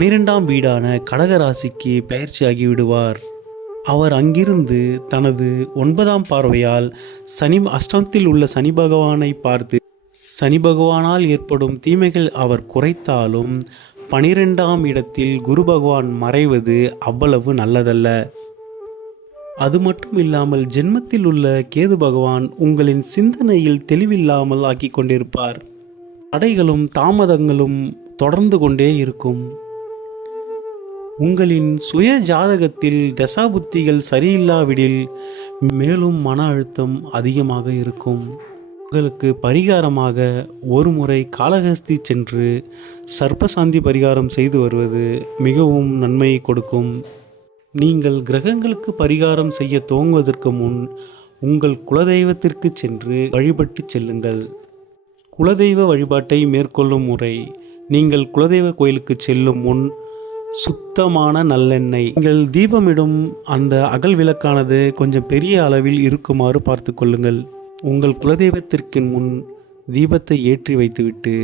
12ஆம் வீடான கடக ராசிக்கு பயிற்சியாகி விடுவார். அவர் அங்கிருந்து தனது 9ஆம் பார்வையால் அஷ்டமத்தில் உள்ள சனி பகவானை பார்த்து சனி பகவானால் ஏற்படும் தீமைகள் அவர் குறைத்தாலும் 12ஆம் இடத்தில் குரு பகவான் மறைவது அவ்வளவு நல்லதல்ல. அது மட்டும் இல்லாமல் ஜென்மத்தில் உள்ள கேது பகவான் உங்களின் சிந்தனையில் தெளிவில்லாமல் ஆக்கி கொண்டிருப்பார். தடைகளும் தாமதங்களும் தொடர்ந்து கொண்டே இருக்கும். உங்களின் சுய ஜாதகத்தில் தசாபுத்திகள் சரியில்லாவிடில் மேலும் மன அழுத்தம் அதிகமாக இருக்கும். உங்களுக்கு பரிகாரமாக ஒரு முறை காளஹஸ்தி சென்று சர்ப்பசாந்தி பரிகாரம் செய்து வருவது மிகவும் நன்மையை கொடுக்கும். நீங்கள் கிரகங்களுக்கு பரிகாரம் செய்ய துவங்குவதற்கு முன் உங்கள் குலதெய்வத்திற்கு சென்று வழிபட்டு செல்லுங்கள். குலதெய்வ வழிபாட்டை மேற்கொள்ளும் முறை: நீங்கள் குலதெய்வ கோயிலுக்கு செல்லும் முன் சுத்தமான நல்லெண்ணெய், நீங்கள் தீபமிடும் அந்த அகல் விளக்கானது கொஞ்சம் பெரிய அளவில் இருக்குமாறு பார்த்து கொள்ளுங்கள். உங்கள் குலதெய்வத்திற்கு முன் தீபத்தை ஏற்றி வைத்துவிட்டு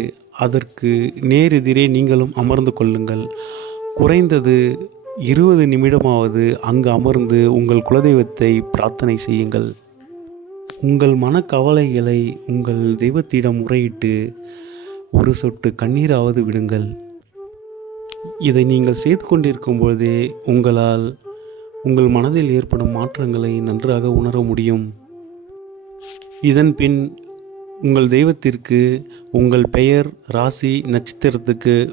அதற்கு நேரெதிரே நீங்களும் அமர்ந்து கொள்ளுங்கள். குறைந்தது 20 நிமிடமாவது அங்கு அமர்ந்து உங்கள் குலதெய்வத்தை பிரார்த்தனை செய்யுங்கள். உங்கள் மனக்கவலைகளை உங்கள் தெய்வத்திடம் முறையிட்டு ஒரு சொட்டு கண்ணீராவது விடுங்கள். இதை நீங்கள் செய்து கொண்டிருக்கும் பொழுதே உங்களால் உங்கள் மனதில் ஏற்படும் மாற்றங்களை நன்றாக உணர முடியும். இதன் பின் உங்கள் தெய்வத்திற்கு உங்கள் பெயர், ராசி, நட்சத்திரத்துக்கு